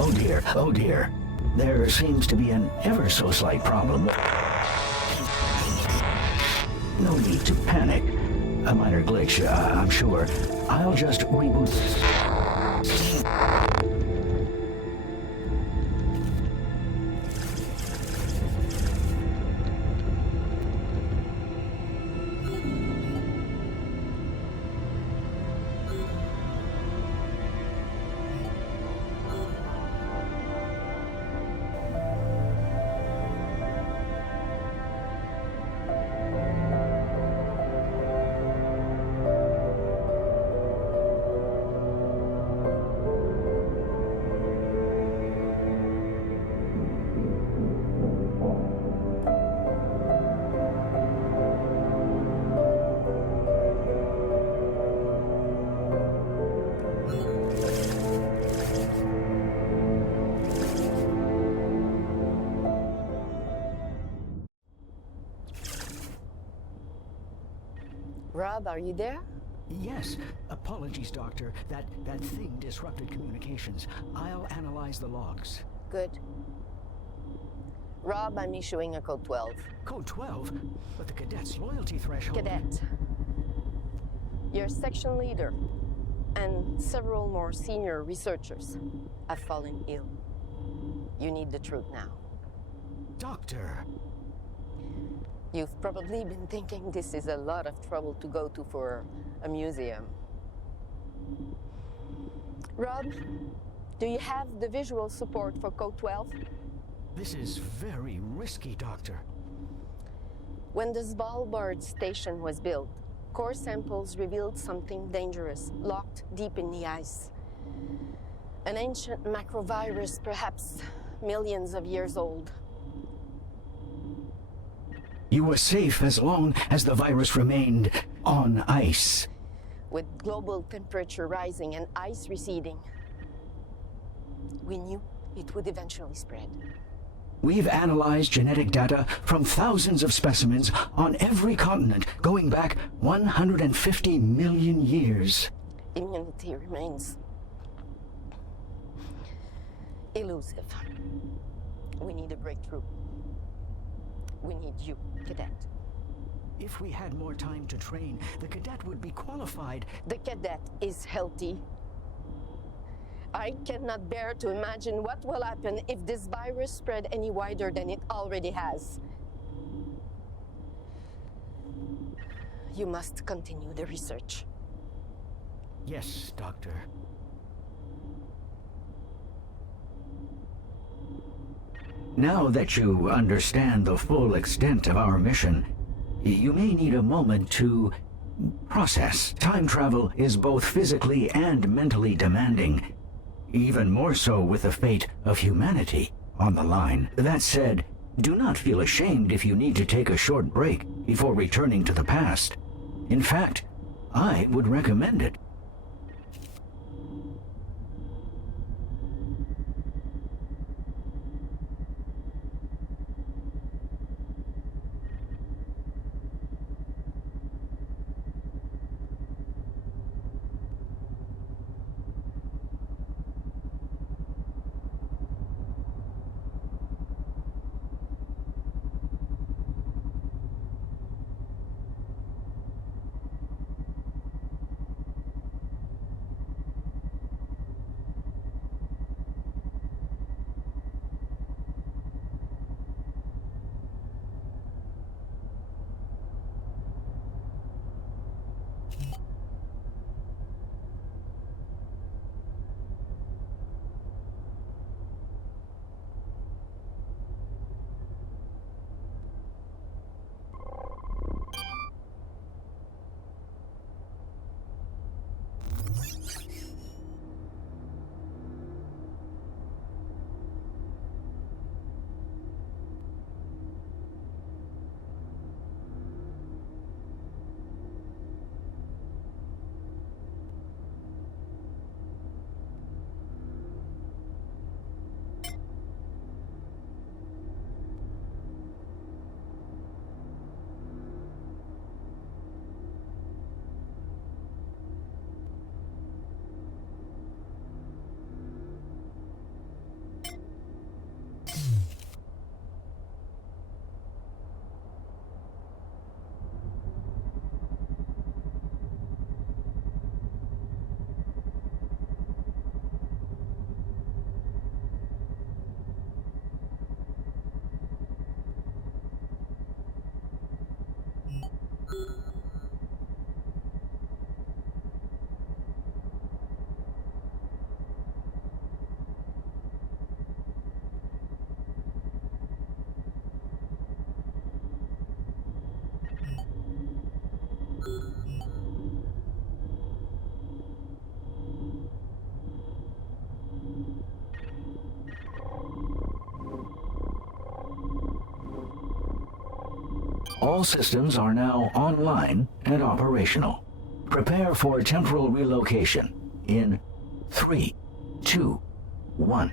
Oh dear, oh dear. There seems to be an ever so slight problem. No need to panic. A minor glitch, I'm sure. I'll just reboot this. Rob, are you there? Yes. Apologies, Doctor. That thing disrupted communications. I'll analyze the logs. Good. Rob, I'm issuing a code 12. Code 12? But the cadet's loyalty threshold... Cadet, your section leader and several more senior researchers have fallen ill. You need the truth now. Doctor! You've probably been thinking this is a lot of trouble to go to for a museum. Rob, do you have the visual support for Code 12? This is very risky, Doctor. When the Svalbard station was built, core samples revealed something dangerous, locked deep in the ice. An ancient macrovirus, perhaps millions of years old. You were safe as long as the virus remained on ice. With global temperature rising and ice receding, we knew it would eventually spread. We've analyzed genetic data from thousands of specimens on every continent, going back 150 million years. Immunity remains elusive. We need a breakthrough. We need you, Cadet. If we had more time to train, the cadet would be qualified. The Cadet is healthy. I cannot bear to imagine what will happen if this virus spread any wider than it already has. You must continue the research. Yes, Doctor. Now that you understand the full extent of our mission, you may need a moment to process. Time travel is both physically and mentally demanding, even more so with the fate of humanity on the line. That said, do not feel ashamed if you need to take a short break before returning to the past. In fact, I would recommend it. All systems are now online and operational. Prepare for temporal relocation in 3, 2, 1.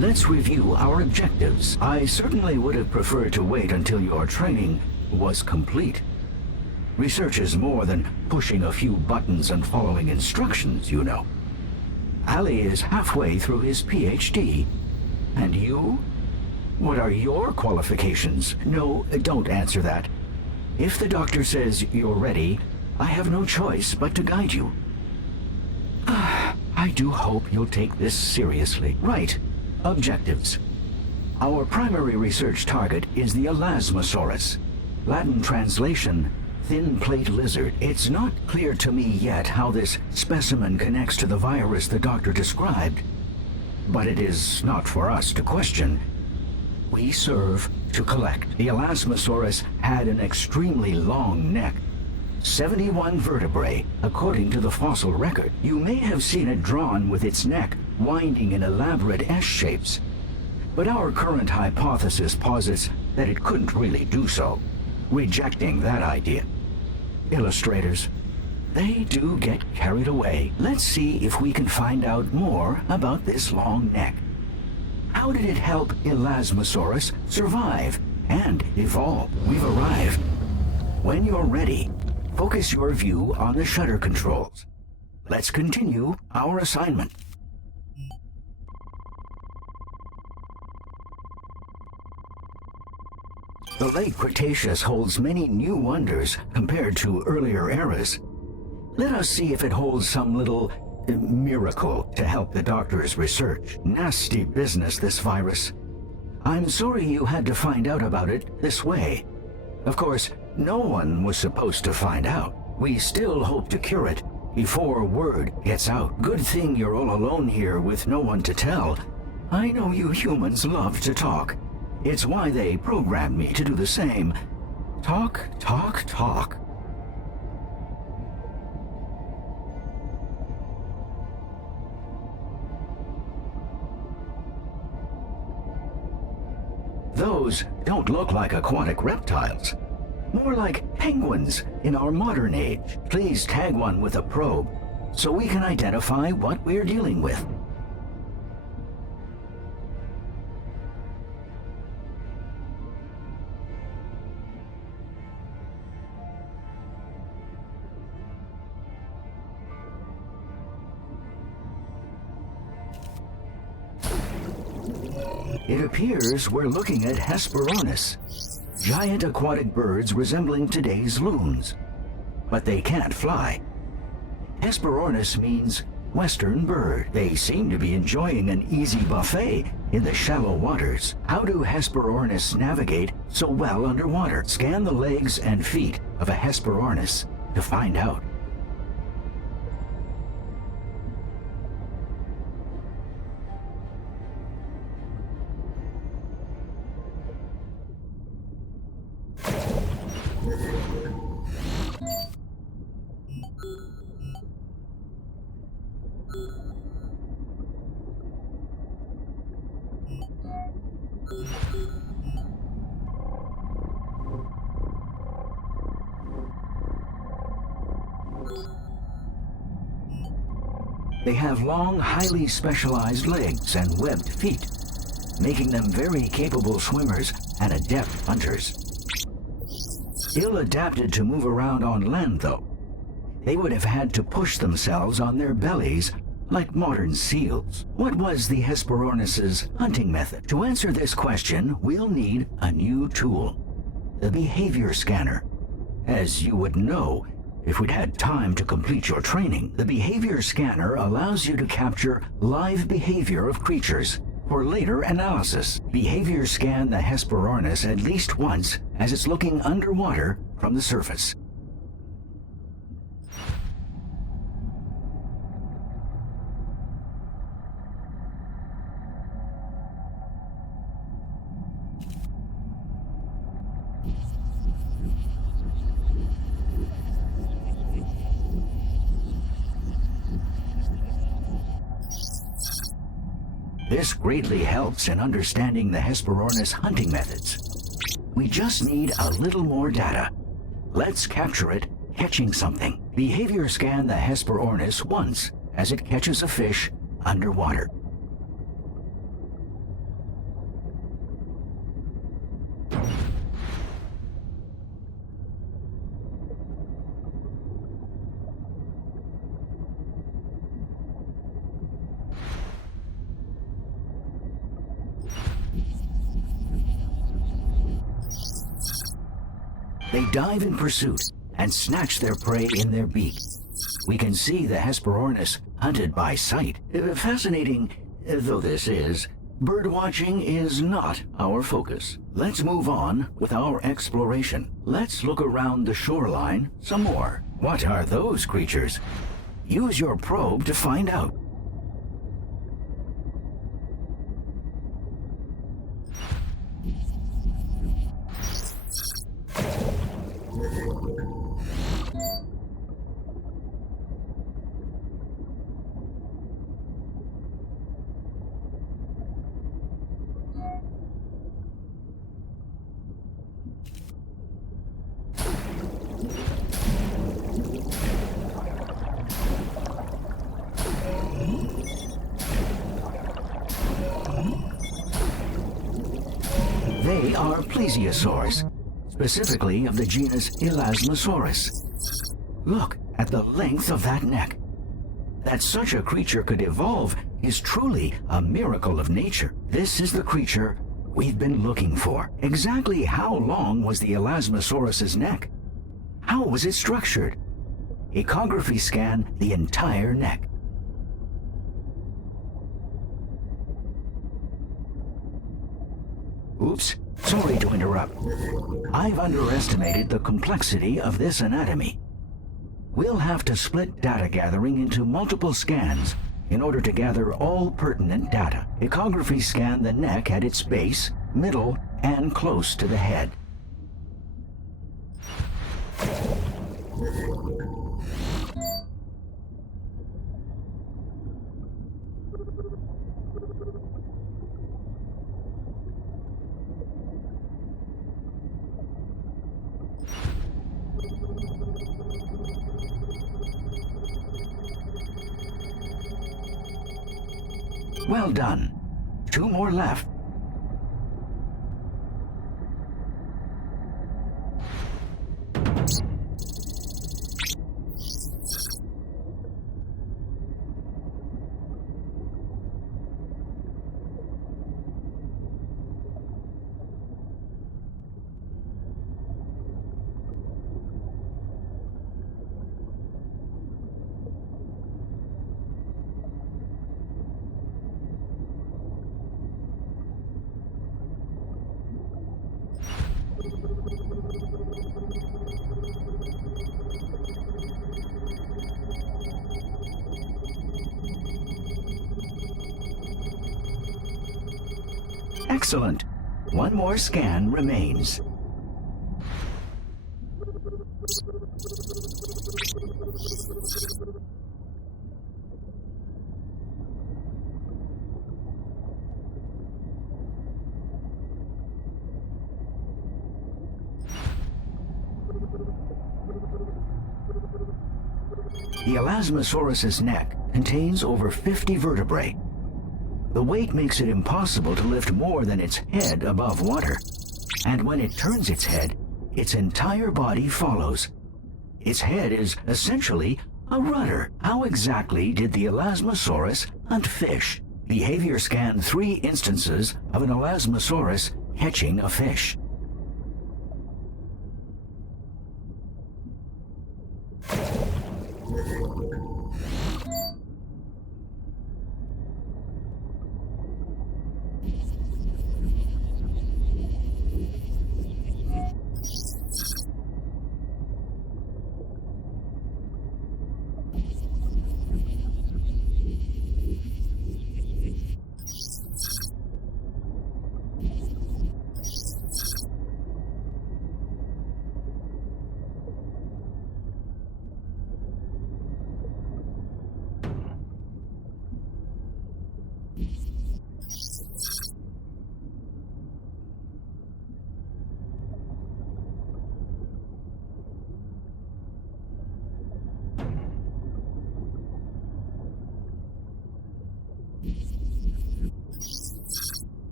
Let's review our objectives. I certainly would have preferred to wait until your training was complete. Research is more than pushing a few buttons and following instructions, you know. Ali is halfway through his PhD. And you? What are your qualifications? No, don't answer that. If the doctor says you're ready, I have no choice but to guide you. I do hope you'll take this seriously. Right. Objectives. Our primary research target is the Elasmosaurus. Latin translation, thin plate lizard. It's not clear to me yet how this specimen connects to the virus the doctor described, but it is not for us to question. We serve to collect. The Elasmosaurus had an extremely long neck, 71 vertebrae, according to the fossil record. You may have seen it drawn with its neck winding in elaborate S-shapes, but our current hypothesis posits that it couldn't really do so, rejecting that idea. Illustrators, they do get carried away. Let's see if we can find out more about this long neck. How did it help Elasmosaurus survive and evolve? We've arrived. When you're ready, focus your view on the shutter controls. Let's continue our assignment. The late Cretaceous holds many new wonders compared to earlier eras. Let us see if it holds some little miracle to help the doctor's research. Nasty business, this virus. I'm sorry you had to find out about it this way. Of course, no one was supposed to find out. We still hope to cure it before word gets out. Good thing you're all alone here with no one to tell. I know you humans love to talk. It's why they programmed me to do the same. Talk, talk, talk. Those don't look like aquatic reptiles. More like penguins in our modern age. Please tag one with a probe so we can identify what we're dealing with. It appears we're looking at Hesperornis, giant aquatic birds resembling today's loons. But they can't fly. Hesperornis means western bird. They seem to be enjoying an easy buffet in the shallow waters. How do Hesperornis navigate so well underwater? Scan the legs and feet of a Hesperornis to find out. They have long, highly specialized legs and webbed feet, making them very capable swimmers and adept hunters. Ill-adapted to move around on land, though. They would have had to push themselves on their bellies like modern seals. What was the Hesperornis' hunting method? To answer this question, we'll need a new tool, the behavior scanner. As you would know, if we'd had time to complete your training, the behavior scanner allows you to capture live behavior of creatures for later analysis. Behavior scan the Hesperornis at least once as it's looking underwater from the surface. This greatly helps in understanding the Hesperornis hunting methods. We just need a little more data. Let's capture it catching something. Behavior scan the Hesperornis once as it catches a fish underwater. They dive in pursuit and snatch their prey in their beak. We can see the Hesperornis hunted by sight. Fascinating though this is, birdwatching is not our focus. Let's move on with our exploration. Let's look around the shoreline some more. What are those creatures? Use your probe to find out. They are plesiosaurs, specifically of the genus Elasmosaurus. Look at the length of that neck. That such a creature could evolve is truly a miracle of nature. This is the creature we've been looking for. Exactly how long was the Elasmosaurus's neck? How was it structured? Ecography scan the entire neck. Oops, sorry to interrupt. I've underestimated the complexity of this anatomy. We'll have to split data gathering into multiple scans in order to gather all pertinent data. Ecography scan the neck at its base, middle, and close to the head. Well done. 2 more left. Excellent. 1 more scan remains. The Elasmosaurus's neck contains over 50 vertebrae. The weight makes it impossible to lift more than its head above water. And when it turns its head, its entire body follows. Its head is essentially a rudder. How exactly did the Elasmosaurus hunt fish? Behavior scanned 3 instances of an Elasmosaurus catching a fish.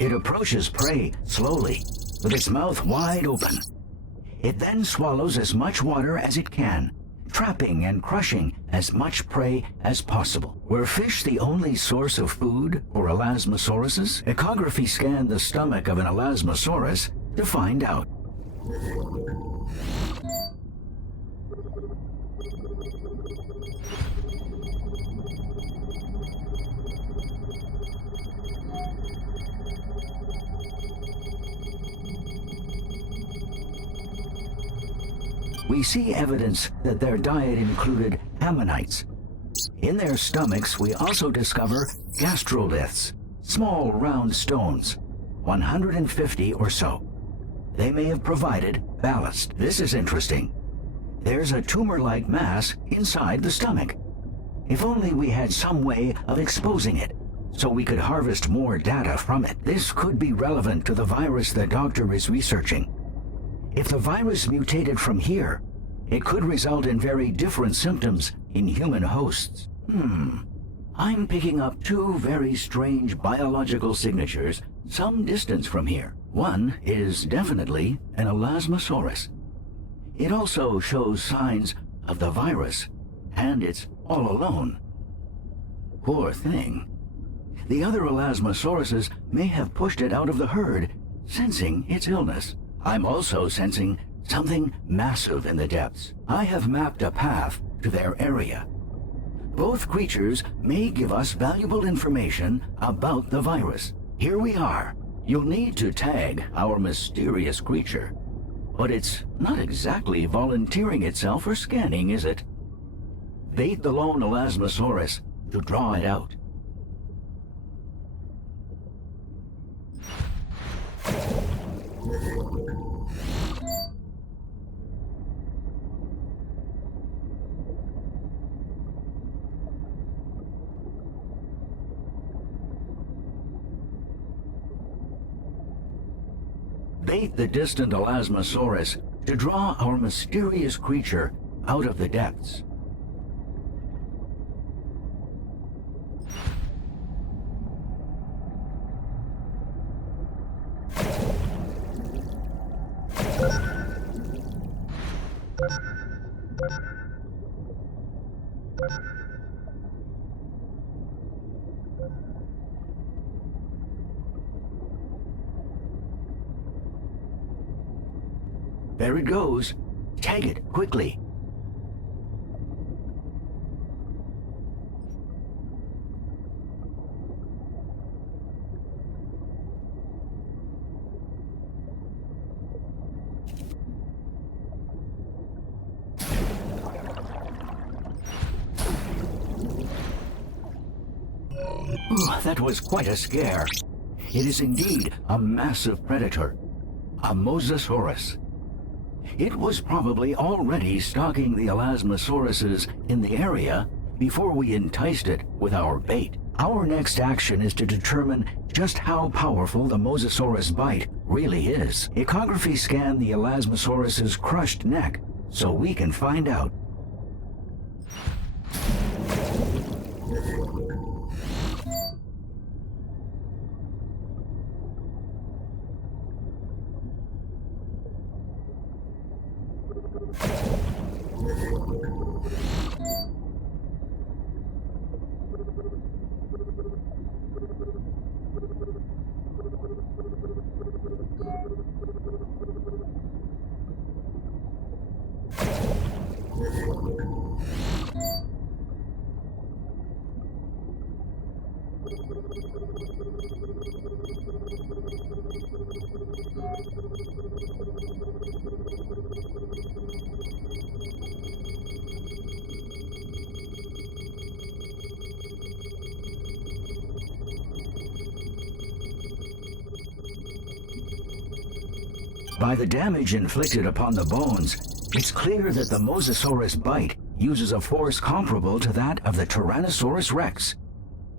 It approaches prey slowly, with its mouth wide open. It then swallows as much water as it can, trapping and crushing as much prey as possible. Were fish the only source of food for Elasmosauruses? Echography scanned the stomach of an Elasmosaurus to find out. We see evidence that their diet included ammonites. In their stomachs, we also discover gastroliths, small round stones, 150 or so. They may have provided ballast. This is interesting. There's a tumor-like mass inside the stomach. If only we had some way of exposing it, so we could harvest more data from it. This could be relevant to the virus the doctor is researching. If the virus mutated from here, it could result in very different symptoms in human hosts. I'm picking up 2 very strange biological signatures some distance from here. One is definitely an Elasmosaurus. It also shows signs of the virus, and it's all alone. Poor thing. The other Elasmosauruses may have pushed it out of the herd, sensing its illness. I'm also sensing something massive in the depths. I have mapped a path to their area. Both creatures may give us valuable information about the virus. Here we are. You'll need to tag our mysterious creature. But it's not exactly volunteering itself for scanning, is it? Bait the lone Elasmosaurus to draw it out. Bait the distant Elasmosaurus to draw our mysterious creature out of the depths. There it goes. Tag it quickly. That was quite a scare. It is indeed a massive predator, a Mosasaurus. It was probably already stalking the Elasmosauruses in the area before we enticed it with our bait. Our next action is to determine just how powerful the Mosasaurus bite really is. Echography scanned the Elasmosaurus's crushed neck so we can find out. By the damage inflicted upon the bones, it's clear that the Mosasaurus bite uses a force comparable to that of the Tyrannosaurus rex,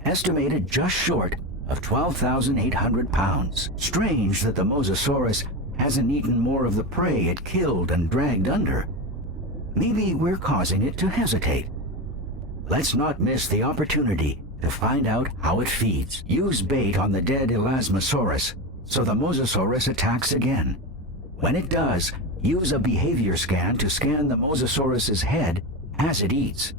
estimated just short of 12,800 pounds. Strange that the Mosasaurus hasn't eaten more of the prey it killed and dragged under. Maybe we're causing it to hesitate. Let's not miss the opportunity to find out how it feeds. Use bait on the dead Elasmosaurus so the Mosasaurus attacks again. When it does, use a behavior scan to scan the Mosasaurus's head as it eats.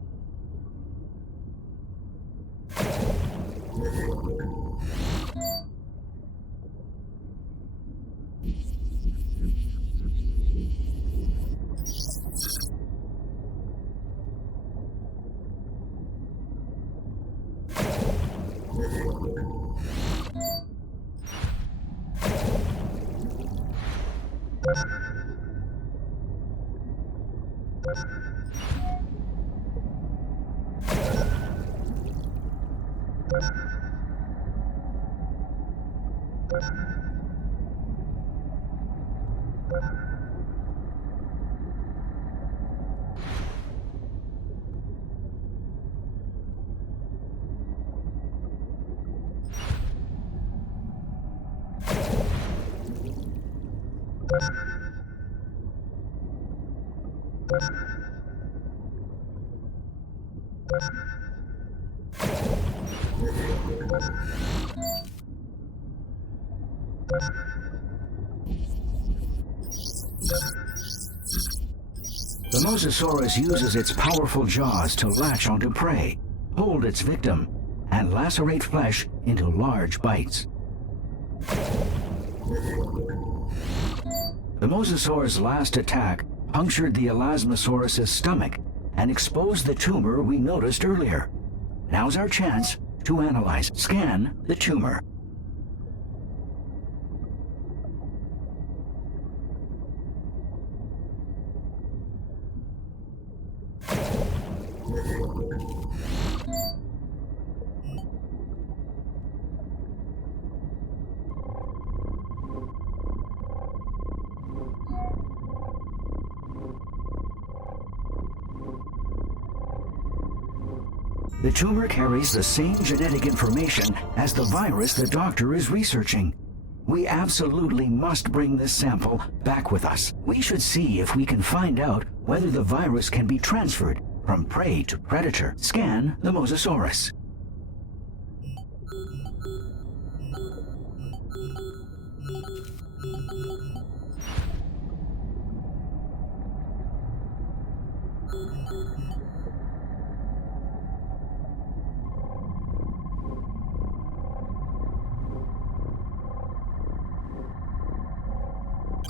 The Mosasaurus uses its powerful jaws to latch onto prey, hold its victim, and lacerate flesh into large bites. The Mosasaur's last attack punctured the Elasmosaurus's stomach and exposed the tumor we noticed earlier. Now's our chance to analyze. Scan the tumor. The tumor carries the same genetic information as the virus the doctor is researching. We absolutely must bring this sample back with us. We should see if we can find out whether the virus can be transferred from prey to predator. Scan the Mosasaurus.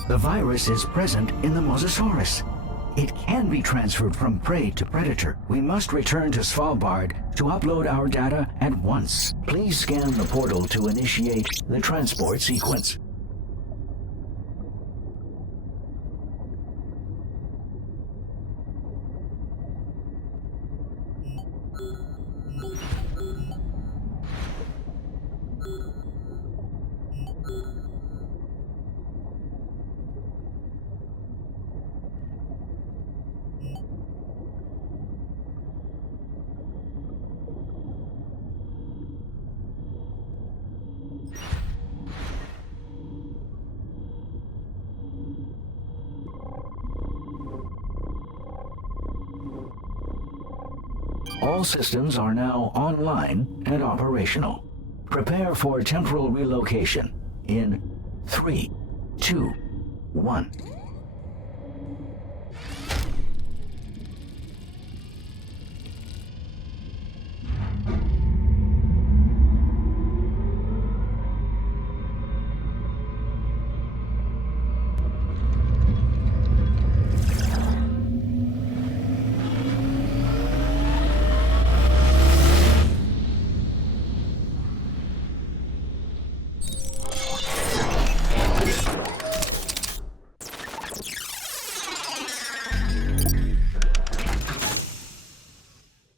The virus is present in the Mosasaurus. It can be transferred from prey to predator. We must return to Svalbard to upload our data at once. Please scan the portal to initiate the transport sequence. All systems are now online and operational. Prepare for temporal relocation in 3, 2, 1.